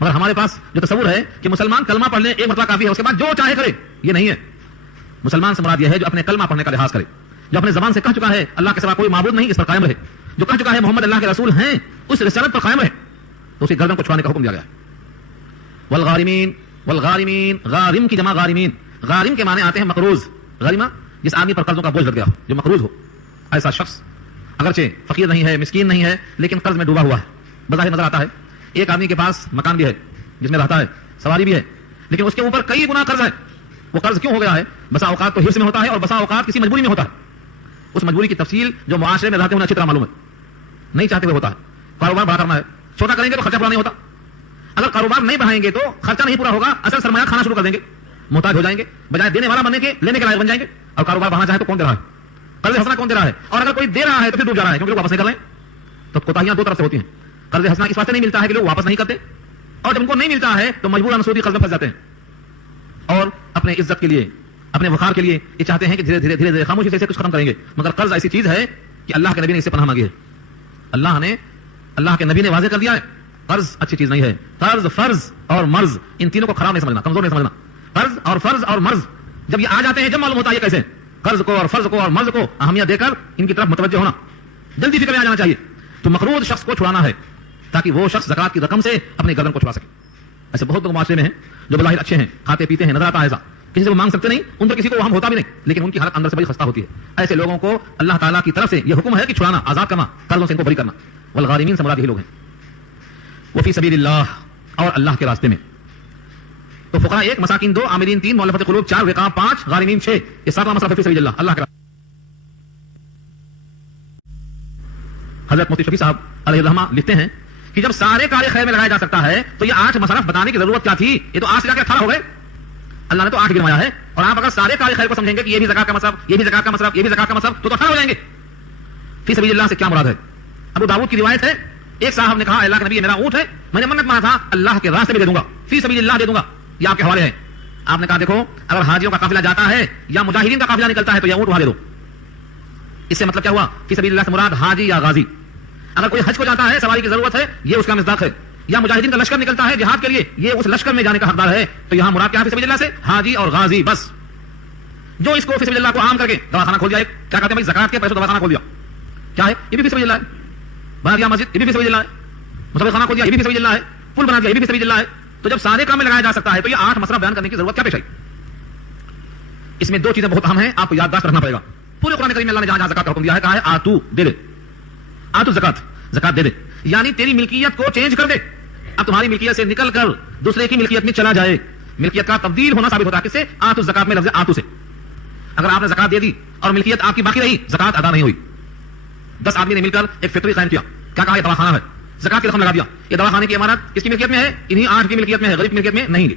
مگر ہمارے پاس جو تصور ہے کہ مسلمان کلمہ پڑھ لے ایک مرتبہ کافی ہے، اس کے بعد جو چاہے کرے، یہ نہیں ہے. مسلمان سے مراد یہ ہے جو اپنے کلمہ پڑھنے کا لحاظ کرے، جو اپنے زبان سے کہہ چکا ہے اللہ کے سوا کوئی معبود نہیں، اس پر قائم رہے، جو کہہ چکا ہے محمد اللہ کے رسول ہیں، اس رسالت پر قائم رہے، تو اسی گردن کو چھڑانے کا حکم دیا گیا ہے. والغارمین، والغارمین، غارم کی جمع غارمین. غارم کے معنی آتے ہیں مقروض. غریمہ جس آدمی پر قرضوں کا بوجھ لگ گیا ہو، جو مقروض ہو، ایسا شخص اگرچہ فقیر نہیں ہے، مسکین نہیں ہے، لیکن قرض میں ڈوبا ہوا ہے. بظاہر نظر آتا ہے ایک آدمی کے پاس مکان بھی ہے جس میں رہتا ہے، سواری بھی ہے، لیکن اس کے اوپر کئی گنا قرض ہے. وہ قرض کیوں ہو گیا ہے؟ بسا اوقات تو حرص میں ہوتا ہے اور بسا اوقات کسی مجبوری میں ہوتا ہے. اس مجبوری کی تفصیل جو معاشرے میں رہتے ہیں اچھی طرح معلوم ہے، نہیں چاہتے ہوئے ہوتا ہے. کاروبار بڑا کرنا ہے، چھوٹا کریں گے تو خرچہ پورا نہیں ہوتا. اگر کاروبار نہیں بڑھائیں گے تو خرچہ نہیں پورا ہوگا، اصل سرمایہ کھانا شروع کر دیں گے، محتاج ہو جائیں گے، بجائے دینے والا بننے کے لینے کے لائق بن جائیں گے. اور کاروبار بڑھانا چاہے تو کون دے رہا ہے؟ قرض حسنہ کون دے رہا ہے؟ اور اگر کوئی دے رہا ہے تو پھر ڈوب جا رہا ہے کیونکہ واپس نہیں کر رہے ہیں. تو کوتاہیاں دو طرف سے ہوتی ہیں. قرض حسنہ اس واسطے نہیں ملتا ہے کہ لوگ واپس نہیں کرتے، اور جب ان کو نہیں ملتا ہے تو مجبوراً سودی قرض میں پھنس جاتے ہیں، اور اپنے عزت کے لیے، اپنے وقار کے لیے یہ چاہتے ہیں کہ دھیرے دھیرے خاموشی سے کچھ ختم کریں گے. مگر قرض ایسی چیز ہے کہ اللہ کے نبی نے اس سے پناہ مانگی ہے. اللہ کے نبی نے واضح کر دیا ہے قرض اچھی چیز نہیں ہے. قرض، فرض اور مرض، ان تینوں کو خراب نہیں سمجھنا، کمزور نہیں سمجھنا. قرض اور فرض اور مرض جب یہ آ جاتے ہیں جب معلوم ہوتا ہے یہ کیسے. قرض کو اور فرض کو اور مرض کو اہمیت دے کر ان کی طرف متوجہ ہونا، جلدی فکر میں آ جانا چاہیے. تو مقروض شخص کو چھڑانا ہے تاکہ وہ شخص زکات کی رقم سے اپنی گردن کو چھڑا سکے. ایسے بہت لوگ معاشرے میں ہیں جو بظاہر اچھے ہیں، کھاتے پیتے ہیں، نظر آتا ہے ایسا، کسی سے وہ مانگ سکتے نہیں، ان پر کسی کو وہم ہوتا بھی نہیں، لیکن ان کی حالت اندر سے بڑی خستہ ہوتی ہے. ایسے لوگوں کو اللہ تعالیٰ کی طرف سے یہ حکم ہے کہ چھڑانا، آزاد کرنا، قرضوں سے ان کو بری کرنا. والغارمین سے مراد یہی لوگ ہیں. وہ فی سبیل اللہ، اور اللہ کے راستے میں. تو فقراء 1، مساکین 2، عاملین 3، مؤلفۃ قلوب 4، رقاب 5، غارمین 6. یہ 7واں مسئلہ فی سبیل اللہ کے راستے. حضرت مفتی شفیع صاحب علیہ الرحمہ لکھتے ہیں کہ جب سارے کار خیر میں لگایا جا سکتا ہے تو یہ 8 مصرف بتانے کی ضرورت کیا تھی؟ یہ تو 8 سے جا کے 18 ہو گئے. اللہ نے تو 8 گنوایا ہے، اور آپ اگر سارے کار خیر کو سمجھیں گے کہ یہ بھی زکات کا مصرف، یہ بھی زکات کا مصرف، یہ بھی زکات کا مصرف، تو 18 ہو جائیں گے. فی سبیل اللہ سے کیا مراد ہے؟ ابو داؤد کی روایت ہے، ایک صاحب نے کہا اللہ کے نبی یہ میرا اونٹ ہے، میں نے منت مانا تھا اللہ کے راستے میں دے دوں گا، فی سبیل اللہ دے دوں گا، یہ آپ کے حوالے ہے. آپ نے کہا دیکھو اگر حاجیوں کا قافلہ جاتا ہے یا مجاہدین کا قافلہ نکلتا ہے تو یہ اونٹ وہاں دے دو. اس سے مطلب کیا ہوا؟ فی سبیل اللہ سے مراد حاجی یا غازی. اگر کوئی حج کو جاتا ہے، سواری کی ضرورت ہے، یہ اس کا مصداق ہے. یا مجاہدین کا لشکر نکلتا ہے جہاد کے لیے، یہ اس لشکر میں جانے کا حقدار ہے. تو یہاں مراد کیا ہے فی سبیل اللہ سے؟ حاجی اور غازی بس. جو اس کو فی سبیل اللہ کو عام کر کے دواخانہ کھول دیا، کیا کہتے ہیں بھائی زکات کے پیسوں دواخانہ کھول دیا، کیا ہے؟ یہ بھی فی سبیل اللہ ہے. بنا دیا مسجد، یہ بھی فی سبیل اللہ ہے. مسجد خانہ کھول دیا، یہ بھی فی سبیل اللہ ہے. پل بنا دیا، یہ بھی فی سبیل اللہ ہے. تو جب سارے کام میں لگایا جا سکتا ہے تو یہ 8 مسئلہ بیان کرنے کی ضرورت کیا پیش آئی؟ اس میں 2 چیزیں بہت اہم ہیں، آپ کو یادداشت رکھنا پڑے گا. پورے قرآن کریم میں اللہ نے جہاں زکات کا حکم دیا ہے، کہا ہے آتو دے دے، آتو زکات، زکات دے دے، یعنی تیری ملکیت کو چینج کر دے. اب تمہاری ملکیت سے نکل کر دوسرے کی ملکیت میں چلا جائے. ملکیت کا تبدیل ہونا ثابت ہوتا ہے کس سے؟ آتو زکات میں لفظ آتو سے. اگر آپ نے زکات دے دی اور ملکیت آپ کی باقی رہی، زکات ادا نہیں ہوئی. 10 آدمی نے مل کر ایک فیکٹری قائم کیا، کیا کہا یہ دواخانہ ہے، زکات کی رقم لگا دیا. یہ دواخانے کی عمارت کس کی ملکیت میں ہے؟ انہی 8 کی ملکیت میں ہے، غریب کی ملکیت میں نہیں گئی.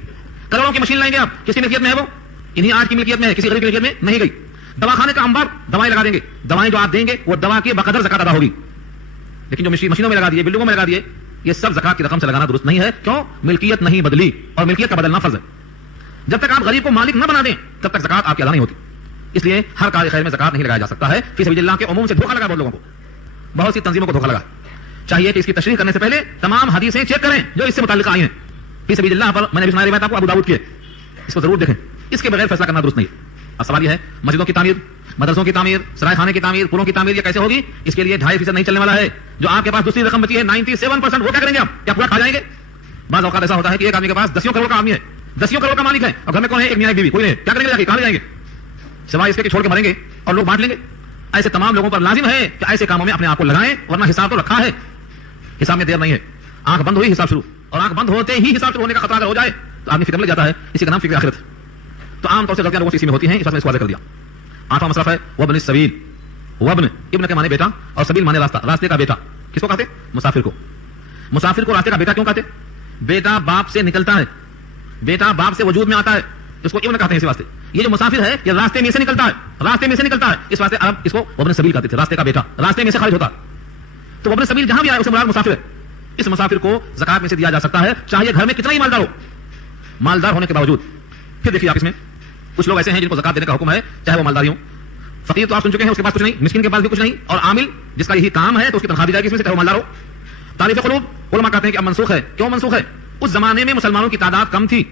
کروڑوں کی مشین لائیں گے آپ، کس کی ملکیت میں ہے؟ وہ انہی 8 کی ملکیت میں ہے، کسی غریب کی ملکیت میں نہیں گئی. دواخانے کا انبار دوائیں لگا دیں گے، دوائیں جو آپ دیں گے وہ دوا کی بقدر زکات ادا ہوگی. لیکن جو مشینوں میں لگا دیے، بلڈنگوں میں لگا دیے، یہ سب زکات کی رقم سے لگانا درست نہیں ہے. کیوں؟ ملکیت نہیں بدلی، اور ملکیت کا بدلنا فرض ہے. جب تک آپ غریب کو مالک نہ بنا دیں تب تک زکات آپ کی ادا نہیں ہوتی. اس لیے ہر کار خیر میں زکات نہیں لگایا جا سکتا ہے. فی سبیل اللہ کے عموم سے دھوکہ لگا بہت لوگوں کو، بہت سی تنظیموں کو دھوکہ لگا. چاہیے کہ اس کی تشریح کرنے سے پہلے تمام حدیثیں چیک کریں جو اس سے متعلق آئی ہیں. فی سبیل اللہ پر میں نے بھی سنائی روایت آپ کو ابو داؤد کی ہے، اس کو ضرور دیکھیں. اس کے بغیر فیصلہ کرنا درست نہیں. اب سوال یہ ہے مسجدوں کی تعمیر، مدرسوں کی تعمیر، سرائے خانے کی تعمیر، پلوں کی تعمیر یہ کیسے ہوگی؟ اس کے لیے 2.5% نہیں چلنے والا ہے. جو آپ کے پاس دوسری رقم بچی ہے 97%، وہ کیا کریں گے آپ؟ کیا پورا کھا جائیں گے؟ بعض اوقات ایسا ہوتا ہے کہ ایک آدمی کے پاس 10 کروڑ کا آدمی ہے، 10 کروڑ کا مالک ہے، اور گھر میں کون ہے؟ ایک میاں بیوی، کوئی نہیں. کیا کریں گے؟ کہاں لے جائیں گے؟ سوائے اس کے کہ چھوڑ کے مریں گے اور لوگ بانٹ لیں گے. ایسے تمام لوگوں پر لازم ہے کہ ایسے کاموں میں اپنے آپ کو لگائیں، ورنہ حساب تو رکھا ہے، حساب میں دیر نہیں ہے. آنکھ بند ہوئی حساب شروع، اور آنکھ بند ہوتے ہی حساب شروع ہونے کا خطرہ اگر ہو جائے تو آدمی فکر لگ جاتا ہے. اسی کا نام فکر آخرت. تو عام طور سے غلطیاں لوگوں سے اسی میں ہوتی ہیں، اس وقت میں اس کو واضح کر دیا. 8واں مصرف ہے وابن السبیل. وابن ابن کے معنی بیٹا، اور سبیل معنی راستہ، راستے کا بیٹا. کس کو کہتے؟ مسافر کو. مسافر کو راستے کا بیٹا کیوں کہتے؟ بیٹا باپ سے نکلتا ہے، بیٹا باپ سے وجود میں آتا ہے، اس کو ابن کہتے ہیں. اسی واسطے یہ جو مسافر ہے یہ راستے میں سے نکلتا ہے، راستے میں سے نکلتا ہے. اس واسطے عرب اس کو وابن سبیل کہتے تھے، راستے کا بیٹا، راستے میں سے خارج ہوتا. تو وابن سبیل جہاں بھی آئے اسے مراد مسافر ہے. اس مسافر کو زکات میں سے دیا جا سکتا ہے، چاہے گھر میں کتنا ہی مالدار ہو، مالدار ہونے کے باوجود. پھر دیکھیے آپ اس میں کچھ لوگ ایسے ہیں جن کو زکات دینے کا حکم ہے چاہے وہ مالداری ہوں. فقیر تو آپ سن چکے ہیں، اس کے پاس کچھ نہیں، مسکین کے پاس بھی کچھ نہیں، اور عامل جس کا یہی کام ہے تو اس کی تنخواہ دی جائے گی اس میں سے، چاہے وہ مالدار ہو. تعریف قلوب علماء کہتے ہیں کہ اب منسوخ ہے. کیوں منسوخ ہے؟ اس زمانے میں مسلمانوں کی تعداد کم تھی,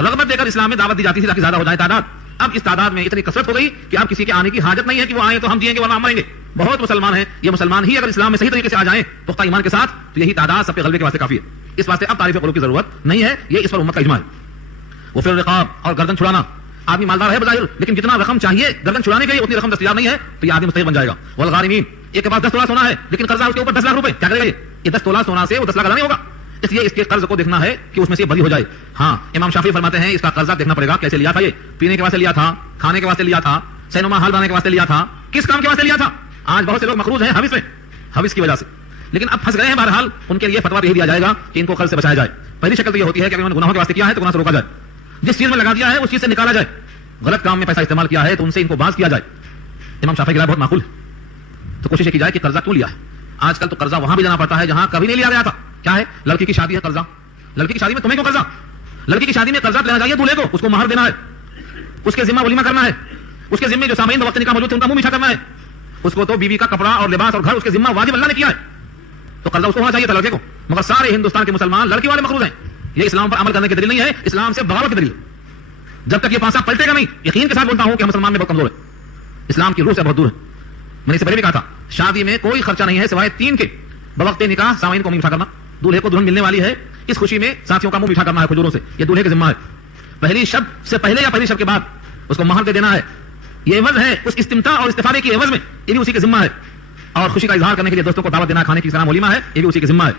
رغبت دے کر اسلام میں دعوت دی جاتی تھی تاکہ زیادہ ہو جائے تعداد. اب اس تعداد میں اتنی کثرت ہو گئی کہ اب کسی کے آنے کی حاجت نہیں ہے کہ وہ آئیں تو ہم جئیں گے ورنہ ہم مریں گے. بہت مسلمان ہیں, یہ مسلمان ہی اگر اسلام میں صحیح طریقے سے آ جائیں پختہ ایمان کے ساتھ تو یہی تعداد سب کے غلبے کے واسطے کافی ہے. اس واسطے اب تعریف قلوب کی ضرورت نہیں ہے, یہ اس پر امت کا اجماع ہے. وہ پھر رقاب اور گردن چھڑانا, آدمی مالدار ہے بظاہر لیکن جتنا رقم چاہیے گردن چھڑانے کے لیے اتنی رقم دستیاب نہیں ہے تو یہ آدمی مستحق بن جائے گا. والغارمین, ایک کے پاس 10 تولہ سونا ہے لیکن قرضہ اس کے اوپر 10 لاکھ روپے, کیا کرے گا یہ 10 تولہ سونا سے وہ 10 لاکھ ادا نہیں ہوگا, اس لیے اس کے قرض کو دیکھنا ہے کہ اس میں سے بری ہو جائے. ہاں امام شافعی فرماتے ہیں اس کا قرضہ دیکھنا پڑے گا کیسے لیا تھا, یہ پینے کے واسطے لیا تھا, کھانے کے واسطے لیا تھا, سینما ہال بنانے کے واسطے لیا تھا, کس کام کے واسطے لیا تھا. آج بہت سے لوگ مقروض ہیں حوث میں, حوث کی وجہ سے, لیکن اب پھنس گئے ہیں. بہرحال ان کے لیے فتویٰ یہی دیا جائے گا کہ ان کو قرض سے بچایا جائے. پہلی شکل تو یہ ہوتی ہے کہ اگر انہوں نے گناہوں کے واسطے کیا ہے تو گناہ سے روکا جائے, جس چیز میں لگا دیا ہے اس چیز سے نکالا جائے. غلط کام میں پیسہ استعمال کیا ہے تو ان سے ان کو باز کیا جائے. امام شافعی کی رائے بہت معقول ہے. تو کوشش کی جائے کہ قرضہ کیوں لیا ہے. آج کل تو قرضہ وہاں بھی لینا پڑتا ہے جہاں کبھی نہیں لیا گیا تھا. کیا ہے, لڑکی کی شادی ہے قرضہ, لڑکی کی شادی میں تمہیں کیوں قرضہ, لڑکی کی شادی میں قرضہ لینا چاہیے دولہے کو, اس کو مہر دینا ہے, اس کے ذمہ ولیمہ کرنا ہے, اس کے ذمہ جو سامعین وقت نکاح موجود تھے ان کا منہ میٹھا کرنا ہے, اس کو تو بیوی کا کپڑا اور لباس اور گھر اس کے ذمہ واجب اللہ نے کیا ہے, تو قرضہ اس کو ہونا چاہیے تھا لڑکے کو. مگر سارے ہندوستان کے مسلمان لڑکی والے مقروض ہیں. یہ اسلام پر عمل کرنے کی دلیل نہیں ہے, اسلام سے بغاوت کی دلیل. جب تک یہ پانسا پلٹے گا نہیں, یقین کے ساتھ بولتا ہوں کہ ہم مسلمان میں بہت کمزور ہیں, اسلام کی روح سے بہت دور ہے. میں نے اس سے پہلے بھی کہا تھا شادی میں کوئی خرچہ نہیں ہے سوائے 3 کے, بوقت نکاح سامعین کو منہ میٹھا کرنا, دولہے کو دلہن ملنے والی ہے اس خوشی میں ساتھیوں کا منہ میٹھا کرنا ہے کھجوروں سے, یہ دولہے کا ذمہ ہے. پہلی شب سے پہلے یا پہلی شب کے بعد اس کو مہر دے دینا ہے, یہ عوض ہے اس استمتاع اور استفادے کی عوض میں, یہ بھی اسی کے ذمہ ہے. اور خوشی کا اظہار کرنے کے لیے دوستوں کو دعوت دینا, کھانے کی سلام ولیمہ ہے, یہ بھی اسی کے ذمہ ہے.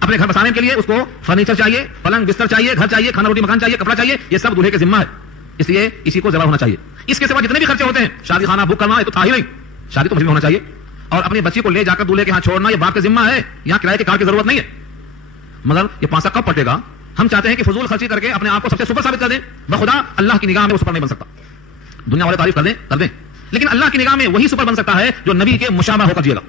اپنے گھر بسانے کے لیے اس کو فرنیچر چاہیے, پلنگ بستر چاہیے, گھر چاہیے, کھانا روٹی مکان چاہیے, کپڑا چاہیے, یہ سب دولہے کے ذمہ ہے. اس لیے اسی کو ذبح ہونا چاہیے. اس کے سوا جتنے بھی خرچے ہوتے ہیں, شادی خانہ بک کرنا یہ تو تھا ہی نہیں, شادی تو مسجد میں ہونا چاہیے. اور اپنی بچی کو لے جا کر دولہے کے ہاں چھوڑنا یہ باپ کا ذمہ ہے, یہاں کرائے کے کار کی ضرورت نہیں ہے. مگر یہ پانسا کب پٹے گا, ہم چاہتے ہیں کہ فضول خرچی کر کے اپنے آپ کو سب سے سپر ثابت کر دیں. بخدا اللہ کی نگاہ میں وہ سپر نہیں بن سکتا. دنیا والے تعریف کر دیں لیکن اللہ کی نگاہ میں وہی سپر بن سکتا ہے جو نبی کے مشابہ ہو کر جیے گا.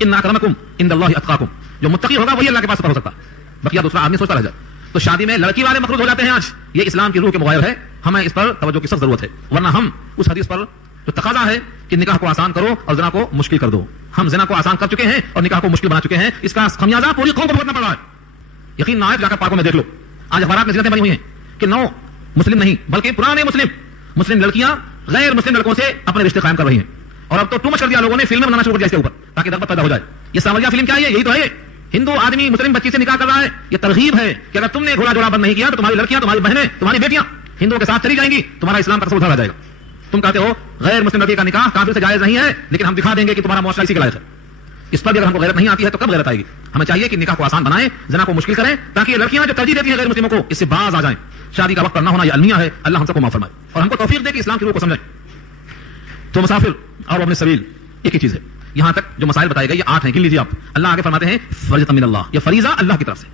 ان اکرمکم عند اللہ اتقاکم, جو متقی ہوگا وہی اللہ کے پاس سپر ہو سکتا ہے, بقیہ دوسرا آدمی سوچتا رہ جائے. تو شادی میں لڑکی والے مقروض ہو جاتے ہیں آج, یہ اسلام کی روح کے مغایر ہے. ہمیں اس پر توجہ کی سخت ضرورت ہے, ورنہ ہم اس حدیث پر جو تقاضا ہے کہ نکاح کو آسان کرو اور زنا کو مشکل کر دو, ہم زنا کو آسان کر چکے ہیں اور نکاح کو مشکل بنا چکے ہیں. اس کا خمیازہ پوری قوم کو بھگتنا پڑ رہا ہے. یقین نہ آئے جا کر پارکوں میں دیکھ لو, آج اخبارات میں زینتیں بنی ہوئی ہیں کہ 9 مسلم نہیں بلکہ پرانے مسلم لڑکیاں غیر مسلم لڑکوں سے اپنے رشتے قائم کر رہی ہیں. اور اب تو ٹو مچ کر دیا لوگوں نے, فلمیں بنانا شروع کر دیا اس کے اوپر تاکہ رغبت پیدا ہو جائے. یہ ساولیہ فلم کیا ہے, یہی تو ہے. ہندو آدمی مسلم بچی سے نکاح کر رہا ہے, یہ ترغیب ہے کہ اگر تم نے گھوڑا جوڑا بند نہیں کیا تو تمہاری لڑکیاں, تمہاری بہنیں, تمہاری بیٹیاں ہندوؤں کے ساتھ چلی جائیں گی, تمہارا اسلام کا تصور ادھر رہ جائے گا. تم کہتے ہو غیر مسلم لڑکی کا نکاح کافر سے جائز نہیں ہے, لیکن ہم دکھا دیں گے کہ تمہارا معاشرہ اسی کے لائق ہے. اس پر بھی اگر ہم کو غیرت نہیں آتی ہے تو کب غیرت آئے گی. ہمیں چاہیے کہ نکاح کو آسان بنائیں, زنا کو مشکل کریں, تاکہ یہ لڑکیاں جو ترجیح دیتی ہیں غیر مسلموں کو اس سے باز آ جائیں. شادی کا وقت پر نہ ہونا یہ المیہ ہے, اللہ ہم سب کو معاف فرمائے اور ہم کو توفیق دے کہ اسلام کی روح کو سمجھیں. تو مسافر اور ابن سبیل ایک ہی چیز ہے. یہاں تک جو مسائل بتائے گئے یہ 8 ہیں, گن لیجیے آپ. اللہ آگے فرماتے ہیں فرض من اللہ, یہ فریضہ اللہ کی طرف سے,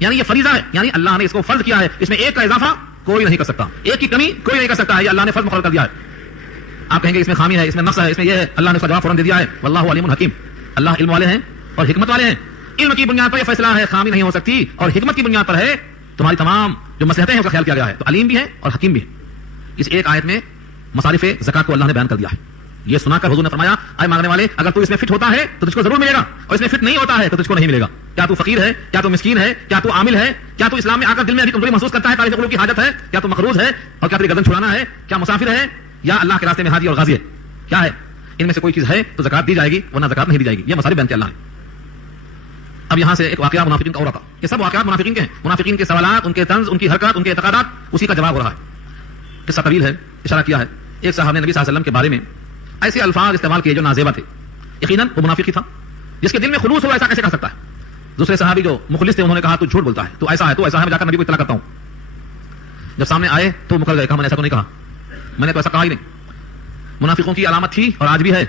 یعنی یہ فریضہ ہے, یعنی اللہ نے اس کو فرض کیا ہے. اس میں ایک کا اضافہ کوئی نہیں کر سکتا, ایک کی کمی کوئی نہیں کر سکتا ہے, یہ اللہ نے فرض مقرر کر دیا ہے. آپ کہیں گے اس میں خامی ہے, اس میں نقص ہے, اس میں یہ ہے, اللہ نے اس کا جواب فوراً دے دیا ہے. واللہ علیم حکیم, اللہ علم والے ہیں اور حکمت والے ہیں. علم کی بنیاد پر یہ فیصلہ ہے, خامی نہیں ہو سکتی, اور حکمت کی بنیاد پر ہے تمہاری تمام جو مصلحتیں ہیں اس کا خیال کیا گیا ہے. تو علیم بھی ہے اور حکیم بھی ہے. اس ایک آیت میں مصارف زکات کو اللہ نے بیان کر دیا ہے. یہ سنا کر حضور نے فرمایا آئے مانگنے والے, اگر تو اس میں فٹ ہوتا ہے تو تجھ کو ضرور ملے گا, اور اس میں فٹ نہیں ہوتا ہے تو تجھ کو نہیں ملے گا. کیا تو فقیر ہے, کیا تو مسکین ہے, کیا تو عامل ہے, کیا تو اسلام میں آ کر دل میں ابھی کمزوری محسوس کرتا ہے, تعریف قلوب کی حاجت ہے, کیا تو مقروض ہے اور کیا تیری گردن چھڑانا ہے, کیا مسافر ہے یا اللہ کے راستے میں حاجی اور غازی ہے, کیا ہے؟ ان میں سے کوئی چیز ہے تو زکات دی جائے گی, ورنہ زکات نہیں دی جائے گی. یہ مصارف بیان کیا اللہ نے. اب یہاں سے ایک واقعہ منافقین کا اور آتا. یہ سب واقعات منافقین کے ہیں. منافقین کے سوالات, ان کے طنز, ان کی حرکات, ان کے اعتقادات, اسی کا جواب ہو رہا ہے. قصہ طویل ہے, اشارہ کیا ہے. ایک صاحب نے نبی صلی اللہ علیہ وسلم کے بارے میں ایسے الفاظ استعمال کیے جو نازیبہ تھے. یقیناً وہ منافق ہی تھا, جس کے دل میں خلوص ہو ایسا کیسے کہہ سکتا ہے. دوسرے صحابی جو مخلص تھے انہوں نے کہا تو جھوٹ بولتا ہے, تو ایسا ہے, تو ایسا ہے, میں جا کر نبی کو اطلاع کرتا ہوں. جب سامنے آئے تو مکر گئے, کہا میں نے ایسا تو نہیں کہا, میں نے تو ایسا کہا ہی نہیں. منافقوں کی علامت تھی اور آج بھی ہے,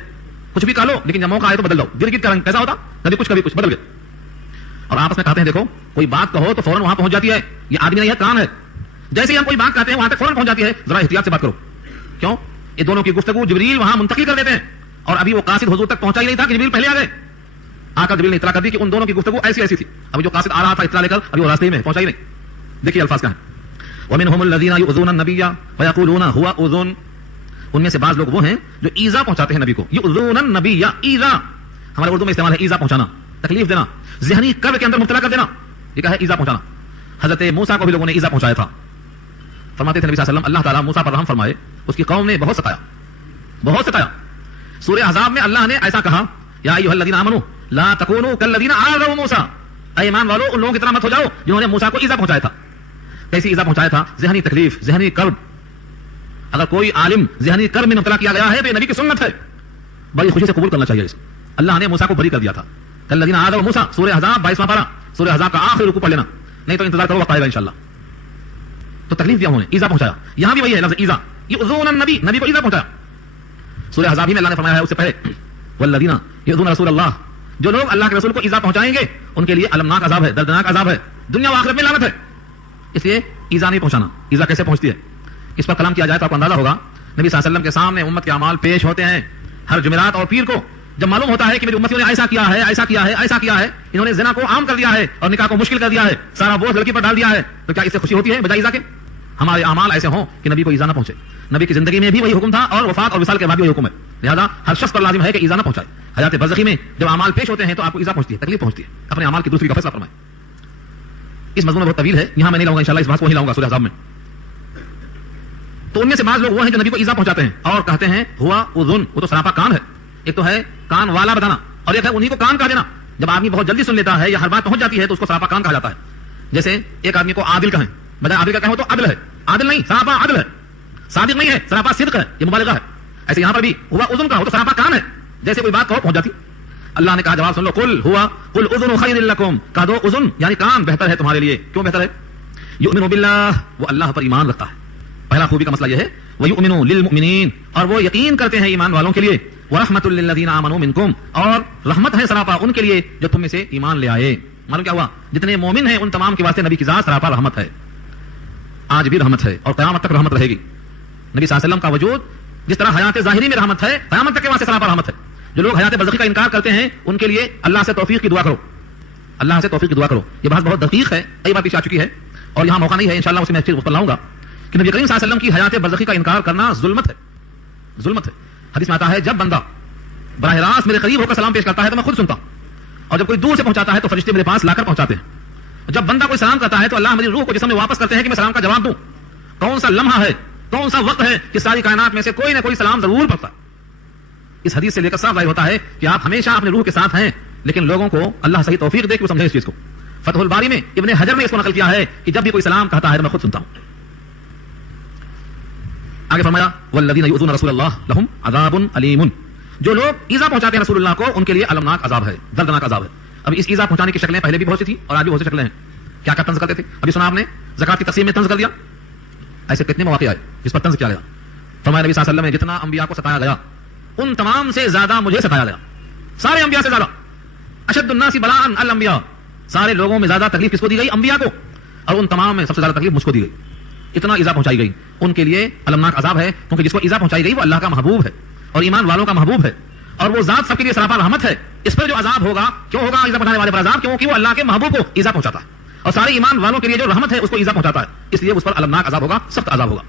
کچھ بھی کہہ لو لیکن جب موقع آئے تو بدل دو. گرگٹ کا رنگ کیسا ہوتا, کبھی کچھ بدل گئے. اور آپس میں کہتے ہیں دیکھو کوئی بات کہو تو فوراً وہاں پہنچ جاتی ہے, یہ آدمی نہیں ہے کان ہے. جیسے ہی ہم کوئی بات کہتے ہیں وہاں تک فوراً پہنچ جاتی ہے, ذرا احتیاط سے بات کرو. کیوں؟ یہ دونوں کی گفتگو جبریل وہاں منتقل کر دیتے ہیں, اور ابھی وہ قاصد حضور تک پہنچا ہی نہیں تھا کہ جبریل پہلے آ گئے. آ کر جبریل نے اطلاع کر دی کہ ان دونوں کی گفتگو ایسی ایسی تھی. ابھی جو قاصد آ رہا تھا اطلاع لے کر, ابھی وہ راستے میں پہنچا ہی نہیں. دیکھیے الفاظ کیا ہیں. ومنهم الذين يؤذون النبي ويقولون هو اذن, ان میں سے بعض لوگ وہ ہیں جو ایذا پہنچاتے ہیں نبی کو. یؤذون النبی, ایذا ہمارے اردو میں استعمال ہے ایذا پہنچانا, تکلیف دینا, ذہنی کرب کے اندر مبتلا کر دینا, یہ کیا ہے ایذا پہنچانا. حضرت موسیٰ کو بھی لوگوں نے ایذا پہنچایا تھا. فرماتے تھے نبی صلی اللہ علیہ وسلم اللہ تعالیٰ موسیٰ پر رحم فرمائے, اس کی قوم نے بہت ستایا. سورہ احزاب میں اللہ نے ایسا کہا, یا ایھا الذین آمنوا لا تکونوا کالذین آذوا موسیٰ, اے ایمان والو ان لوگوں کی طرح مت ہو جاؤ جنہوں نے موسیٰ کو ایذا پہنچایا تھا. کیسی ایذا پہنچایا تھا؟ ذہنی تکلیف, ذہنی کرب. اگر کوئی عالم ذہنی کرب میں مبتلا کیا گیا ہے تو یہ نبی کی سنت ہے, بڑی خوشی سے قبول کرنا چاہیے. اللہ نے موسیٰ کو بری کر دیا تھا. کالذین آذوا موسیٰ, سورہ احزاب 22واں پارہ, سورہ احزاب کا آخری رکوع پڑھ لینا, نہیں تو انتظار کرو وقت آئے گا انشاءاللہ. تو تکلیف دیا انہوں نے, ایذا پہنچایا. یہاں بھی وہی ہے لفظ ایذا, یؤذون النبی, نبی کو ایذا پہنچایا. سورہ احزاب ہی میں اللہ نے فرمایا ہے اس سے پہلے, والذین یؤذون رسول اللہ, جو لوگ اللہ کے رسول کو ایذا پہنچائیں گے ان کے لیے المناک عذاب ہے, دردناک عذاب ہے, دنیا و آخرت میں لعنت ہے. اس لیے ایذا نہیں پہنچانا. ایذا کیسے پہنچتی ہے اس پر کلام کیا جائے تو آپ کو اندازہ ہوگا. نبی صلی اللہ علیہ وسلم کے سامنے امت کے اعمال پیش ہوتے ہیں ہر جمعرات اور پیر کو. جب معلوم ہوتا ہے کہ میری امتیوں نے ایسا کیا ہے, ایسا کیا ہے, ایسا کیا ہے, انہوں نے زنا کو عام کر دیا ہے اور نکاح کو مشکل کر دیا ہے, سارا بوجھ لڑکی پر ڈال دیا ہے, تو کیا اس سے خوشی ہوتی ہے بجائے ایذا کے؟ ہمارے اعمال ایسے ہوں کہ نبی کو ایذا نہ پہنچے. نبی کی زندگی میں بھی وہی حکم تھا اور وفات اور وصال کے بعد بھی وہی حکم ہے. لہذا ہر شخص پر لازم ہے کہ ایذا نہ پہنچائے. حیات برزخی میں جب اعمال پیش ہوتے ہیں تو آپ کو ایذا پہنچتی ہے, تکلیف پہنچتی ہے. اپنے اعمال کی دوسری کا فیصلہ فرمائیں. اس مضمون میں بہت طویل ہے, یہاں میں نہیں لاؤں گا انشاءاللہ, اس بات کو نہیں لاؤں گا سورہ احزاب میں. تو ان میں سے بعض لوگ وہ ہیں جو نبی کو ایذا پہنچاتے ہیں اور کہتے ہیں ہوا اذن, وہ تو سراپا کان ہے. ایک تو ہے کان والا بتانا اور ایک ہے انہی کو کان کہہ دینا. جب آدمی بہت جلدی سن لیتا ہے یا ہر بات پہنچ جاتی ہے تو اس کو سراپا کان کہا جاتا ہے. جیسے ایک آدمی کو عادل کہیں, بجائے عادل کا کہیں تو عدل ہے. عادل نہیں, سراپا عدل ہے. صادق نہیں ہے, سراپا صدق ہے, یہ مبالغہ ہے. ایسے یہاں پر بھی ہوا اذن کا, وہ تو سراپا کان ہے, جیسے کوئی بات کہو پہنچ جاتی. اللہ نے کہا جواب سن لو, قل اذن خیر لکم, کہہ دو اذن یعنی کان بہتر ہے تمہارے لیے. کیوں بہتر ہے؟ یؤمن باللہ, وہ اللہ پر ایمان رکھتا ہے. پہلا خوبی کا مسئلہ یہ ہے وَيُؤْمِنُ لِلْمُؤْمِنِينَ, اور وہ یقین کرتے ہیں ایمان والوں کے لیے. وَرَحْمَةٌ لِلَّذِينَ آمَنُوا مِنْكُمْ, اور رحمت ہے سراپا ان کے لیے جو تم میں سے ایمان لے آئے. معلوم کیا ہوا؟ جتنے مومن ہیں ان تمام کے واسطے نبی کی ذات سراپا رحمت ہے. آج بھی رحمت ہے اور قیامت تک رحمت رہے گی. نبی صلی اللہ علیہ وسلم کا وجود جس طرح حیات ظاہری میں رحمت ہے, قیامت تک کے واسطے سراپا رحمت ہے. جو لوگ حیات برزخی کا انکار کرتے ہیں ان کے لیے اللہ سے توفیق کی دعا کرو, اللہ سے توفیق کی دعا کرو. یہ بات بہت دقیق ہے, کئی بار پیچھے آ چکی ہے اور یہاں موقع نہیں ہے, انشاءاللہ اسے میں پھر اس پر لاؤں گا کہ نبی کریم صلی اللہ علیہ وسلم کی حیات برزخی کا انکار کرنا ظلمت ہے. ظلمت ہے. حدیث میں آتا ہے جب بندہ براہ راست میرے قریب ہو کر سلام پیش کرتا ہے تو میں خود سنتا ہوں, اور جب کوئی دور سے پہنچاتا ہے تو فرشتے میرے پاس لا کر پہنچاتے ہیں. جب بندہ کوئی سلام کرتا ہے تو اللہ میری روح کو جسم میں واپس کرتے ہیں کہ میں سلام کا جواب دوں. کون سا لمحہ ہے, کون سا وقت ہے کہ ساری کائنات میں سے کوئی نہ کوئی سلام ضرور پڑتا ہے. اس حدیث سے لے کر صاف ظاہر ہوتا ہے کہ آپ ہمیشہ اپنے روح کے ساتھ ہیں, لیکن لوگوں کو اللہ صحیح توفیق دے کہ وہ سمجھے اس چیز کو. فتح الباری میں ابن حجر نے اس کو نقل کیا ہے کہ جب بھی کوئی سلام کہتا ہے تو میں خود سنتا ہوں. آگے فرمایا والذین یؤذون رسول اللہ لہم عذاب علیم, جو لوگ ایذا پہنچاتے ہیں رسول اللہ کو ان کے لیے المناک عذاب ہے, دردناک عذاب ہے. اب اس ایذا پہنچانے کی شکلیں پہلے بھی بہت سی تھی اور آج بھی بہت سی شکلیں ہیں. کیا کیا طنز کرتے تھے ابھی سنا آپ نے, زکات کی تقسیم میں طنز کر دیا. ایسے کتنے مواقع آئے جس پر طنز کیا گیا. فرمایا نبی صلی اللہ علیہ وسلم میں جتنا انبیاء کو ستایا گیا ان تمام سے زیادہ مجھے ستایا گیا, سارے انبیاء سے زیادہ. اشد الناس بلاء الانبیاء, سارے لوگوں میں زیادہ تکلیف کس کو دی گئی؟ انبیاء کو, اور ان تمام میں سب سے زیادہ تکلیف مجھ کو دی گئی. اتنا ایذا پہنچائی گئی. ان کے لیے المناک عذاب ہے کیونکہ جس کو ایذا پہنچائی گئی وہ اللہ کا محبوب ہے اور ایمان والوں کا محبوب ہے, اور وہ ذات سب کے لیے سراپا رحمت ہے. اس پر جو عذاب ہوگا, کیوں ہوگا ایذا پہنچانے والے پر عذاب؟ کیونکہ وہ اللہ کے محبوب کو ایذا پہنچاتا ہے, اور سارے ایمان والوں کے لیے جو رحمت ہے اس کو ایذا پہنچاتا ہے, اس لیے اس پر المناک عذاب ہوگا, سخت عذاب ہوگا.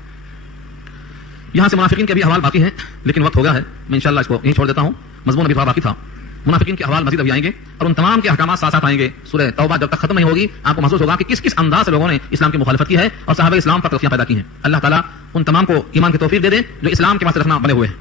یہاں سے منافقین کے بھی احوال باقی ہیں لیکن وقت ہو گیا ہے, میں انشاءاللہ اس کو یہیں چھوڑ دیتا ہوں. مضمون ابھی تھوڑا باقی تھا. منافقین کے احوال مزید ابھی آئیں گے اور ان تمام کے احکامات ساتھ ساتھ آئیں گے. سورہ توبہ جب تک ختم نہیں ہوگی آپ کو محسوس ہوگا کہ کس کس انداز سے لوگوں نے اسلام کی مخالفت کی ہے اور صحابہ اسلام پر تلخیاں پیدا کی ہیں. اللہ تعالیٰ ان تمام کو ایمان کی توفیق دے دے جو اسلام کے واسطے رکھنا بنے ہوئے ہیں.